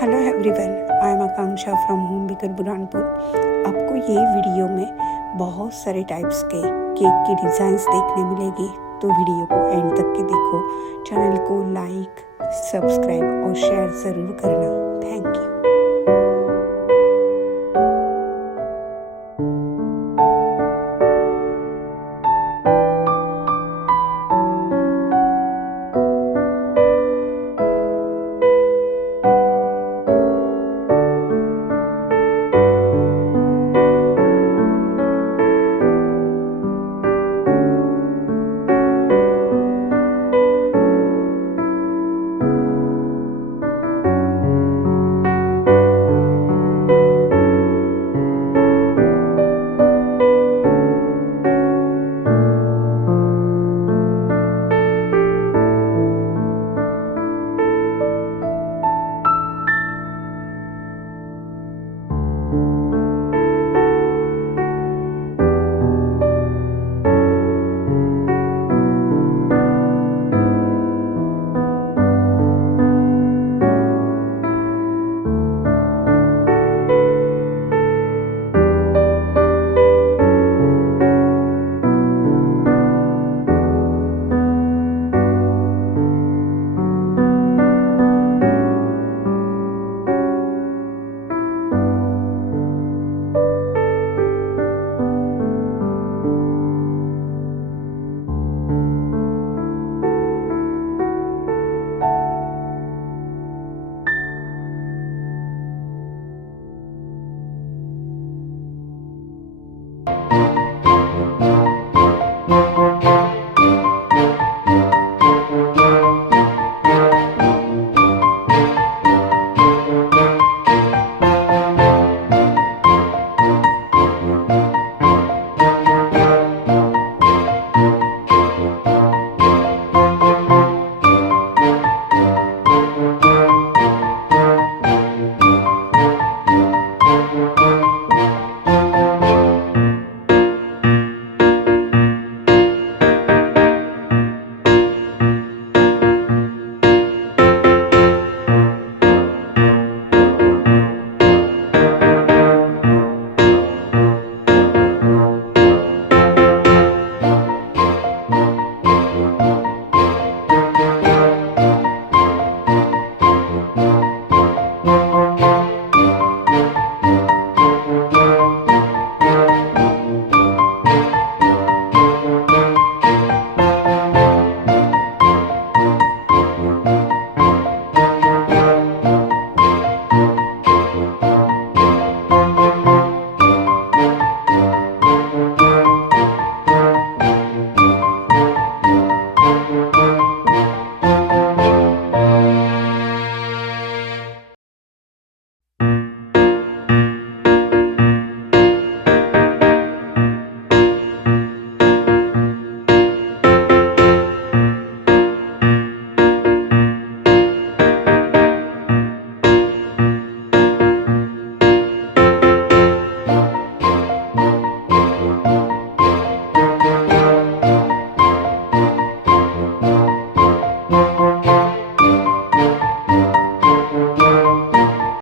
Hello everyone, I am Akanksha from home baker Burhanpur. आपको ये वीडियो में बहुत सारे टाइप्स के केक की डिज़ाइंस देखने मिलेगी, तो वीडियो को एंड तक के देखो। चैनल को लाइक, सब्सक्राइब और शेयर ज़रूर करना। Thank you.